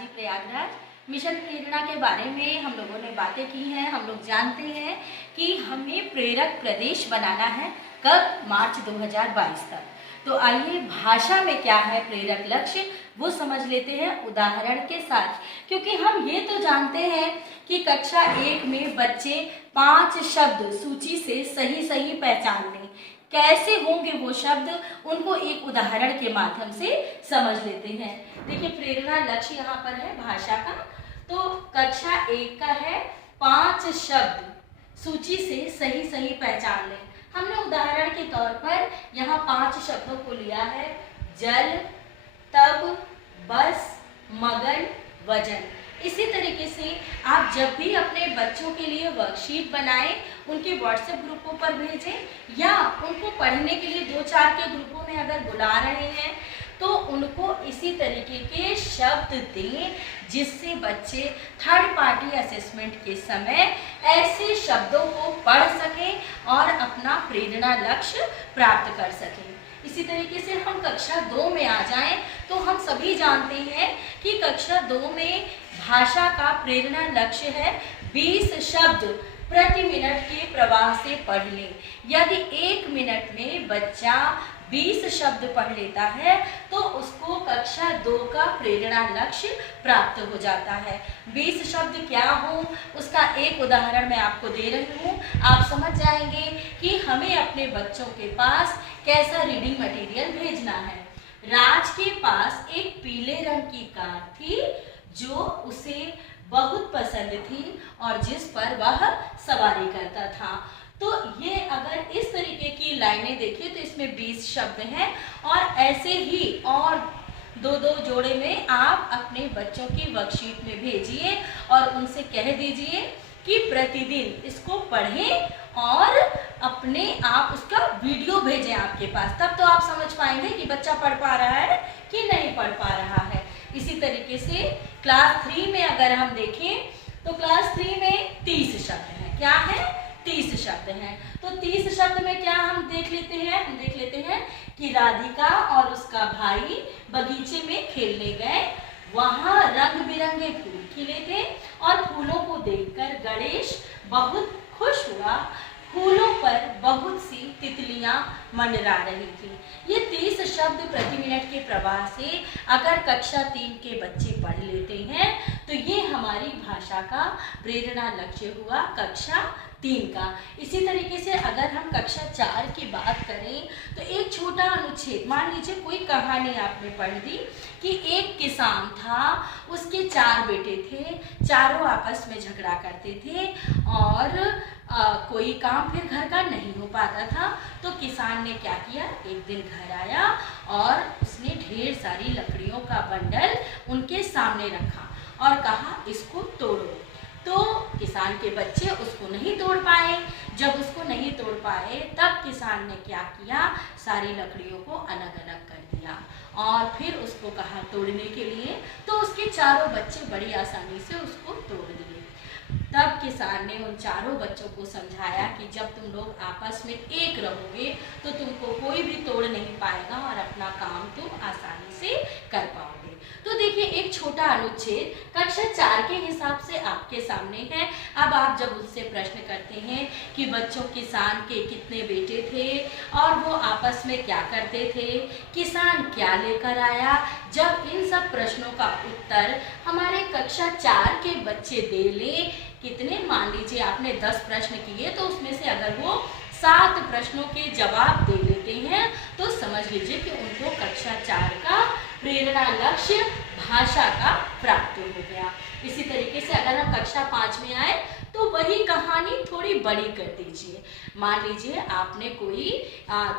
जी Prayagraj. Mission प्रेरणा के बारे में हम लोगों ने बातें की हैं। हम लोग जानते हैं कि हमें प्रेरक प्रदेश बनाना है। कब? मार्च 2022 तक। तो आइए भाषा में क्या है प्रेरक लक्ष्य वो समझ लेते हैं उदाहरण के साथ, क्योंकि हम ये तो जानते हैं कि कक्षा 1 में बच्चे 5 शब्द सूची से सही सही पहचान लें। कैसे होंगे वो शब्द, उनको एक उदाहरण के माध्यम से समझ लेते हैं। देखिए प्रेरणा लक्ष्य यहाँ पर है भाषा का, तो कक्षा 1 का है 5 शब्द सूची से सही सही पहचान लें। हमने उदाहरण के तौर पर यहाँ 5 शब्दों को लिया है, जल, तब, बस, मगन, वजन। इसी तरीके से आप जब भी अपने बच्चों के लिए वर्कशीट बनाएं, उनके व्हाट्सएप ग्रुपों पर भेजें या उनको पढ़ने के लिए 2-4 के ग्रुपों में अगर बुला रहे हैं तो उनको इसी तरीके के शब्द दें जिससे बच्चे थर्ड पार्टी असेसमेंट के समय ऐसे शब्दों को पढ़ सकें और अपना प्रेरणा लक्ष्य प्राप्त कर सकें। इसी तरीके से हम कक्षा 2 में आ जाएं तो हम सभी जानते हैं कि कक्षा 2 में भाषा का प्रेरणा लक्ष्य है 20 शब्द प्रति मिनट के प्रवाह से पढ़ लें। यदि 1 मिनट में बच्चा 20 शब्द पढ़ लेता है तो उसको कक्षा 2 का प्रेरणा लक्ष्य प्राप्त हो जाता है। 20 शब्द क्या हो उसका एक उदाहरण मैं आपको दे रही हूँ। आप समझ जाएंगे कि हमें अपने बच्चों के पास कैसा रीडिंग मटेरियल भेजना है। राज के पास एक पीले रंग की कार थी जो उसे बहुत पसंद थी और जिस पर वह सवारी करता था। तो ये अगर इस तरीके की लाइनें देखिए तो इसमें 20 शब्द हैं और ऐसे ही और 2-2 जोड़े में आप अपने बच्चों की वर्कशीट में भेजिए और उनसे कह दीजिए कि प्रतिदिन इसको पढ़ें और अपने आप उसका वीडियो भेजें आपके पास। तब तो आप समझ पाएंगे कि बच्चा पढ़ पा रहा है कि नहीं पढ़ पा रहा है। इसी तरीके से क्लास 3 में अगर हम देखें तो क्लास 3 में 30 शब्द हैं। क्या है? 30 शब्द हैं। तो 30 शब्द में क्या हम देख लेते हैं कि राधिका और उसका भाई बगीचे में खेलने गए। वहां रंग बिरंगे फूल खिले थे और फूलों को देखकर गणेश बहुत खुश हुआ। फूलों पर बहुत सी तितलियां मंडरा रही थी। ये 30 शब्द प्रति मिनट के प्रवाह से अगर कक्षा 3 के बच्चे पढ़ लेते हैं तो ये हमारी भाषा का प्रेरणा लक्ष्य हुआ कक्षा 3 का। इसी तरीके से अगर हम कक्षा 4 की बात करें तो एक छोटा अनुच्छेद, मान लीजिए कोई कहानी आपने पढ़ दी कि एक किसान था, उसके 4 बेटे थे, चारों आपस में झगड़ा करते थे और कोई काम फिर घर का नहीं हो पाता था। तो किसान ने क्या किया, एक दिन घर आया और उसने ढेर सारी लकड़ियों का बंडल उनके सामने रखा और कहा इसको तोड़ो। तो किसान के बच्चे उसको नहीं तोड़ पाए। जब उसको नहीं तोड़ पाए तब किसान ने क्या किया, सारी लकड़ियों को अलग अलग कर दिया और फिर उसको कहा तोड़ने के लिए। तो उसके चारों बच्चे बड़ी आसानी से उसको तोड़ दिए। तब किसान ने उन चारों बच्चों को समझाया कि जब तुम लोग आपस में एक रहोगे तो तुमको कोई भी तोड़ नहीं पाएगा और अपना काम तुम आसानी से कर पाओगे। तो देखिए एक छोटा अनुच्छेद कक्षा 4 के हिसाब से आपके सामने है। अब आप जब उससे प्रश्न करते हैं कि बच्चों किसान के कितने बेटे थे और वो आपस में क्या करते थे, किसान क्या लेकर आया, जब इन सब प्रश्नों का उत्तर हमारे कक्षा 4 के बच्चे दे लें, कितने, मान लीजिए आपने 10 प्रश्न किए तो उसमें से अगर वो 7 प्रश्नों के जवाब दे लेते हैं तो समझ लीजिए कि उनको कक्षा 4 का प्रेरणा लक्ष्य भाषा का प्राप्त हो गया। इसी तरीके से अगर हम कक्षा 5 में आए तो वही कहानी थोड़ी बड़ी कर दीजिए। मान लीजिए आपने कोई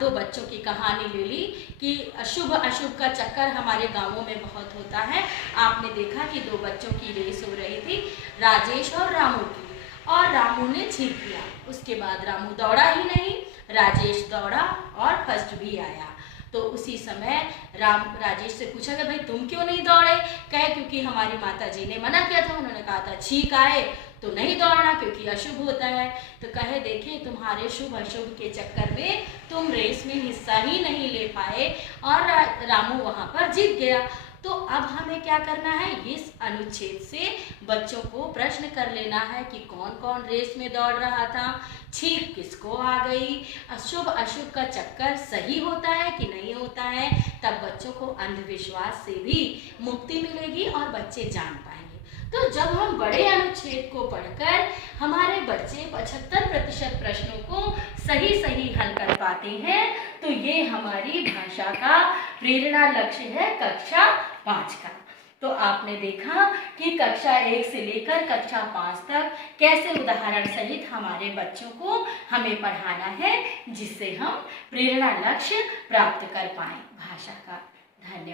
2 बच्चों की कहानी ले ली कि शुभ अशुभ का चक्कर हमारे गांवों में बहुत होता है। आपने देखा कि 2 बच्चों की रेस हो रही थी, राजेश और रामू की, और रामू ने जीत लिया। उसके बाद रामू दौड़ा ही नहीं, राजेश दौड़ा और फर्स्ट भी आया। तो उसी समय राजेश से पूछा कि भाई तुम क्यों नहीं दौड़े? कहे क्योंकि हमारी माता जी ने मना किया था, उन्होंने कहा था छींक आए तो नहीं दौड़ना क्योंकि अशुभ होता है। तो कहे देखिए तुम्हारे शुभ अशुभ के चक्कर में तुम रेस में हिस्सा ही नहीं ले पाए और रामू वहां पर जीत गया। तो अब हमें क्या करना है, इस अनुच्छेद से बच्चों को प्रश्न कर लेना है कि कौन कौन रेस में दौड़ रहा था, छींक किसको आ गई, अशुभ अशुभ का चक्कर सही होता है कि नहीं होता है। तब बच्चों को अंधविश्वास से भी मुक्ति मिलेगी और बच्चे जान पाएंगे। तो जब हम बड़े अनुच्छेद को पढ़कर हमारे बच्चे 75% प्रश्नों को सही सही हल कर पाते हैं, तो ये हमारी भाषा का प्रेरणा लक्ष्य है कक्षा 5 का। तो आपने देखा कि कक्षा 1 से लेकर कक्षा 5 तक कैसे उदाहरण सहित हमारे बच्चों को हमें पढ़ाना है, जिससे हम प्रेरणा लक्ष्य प्राप्त कर पाएं भाषा का। धन्यवाद।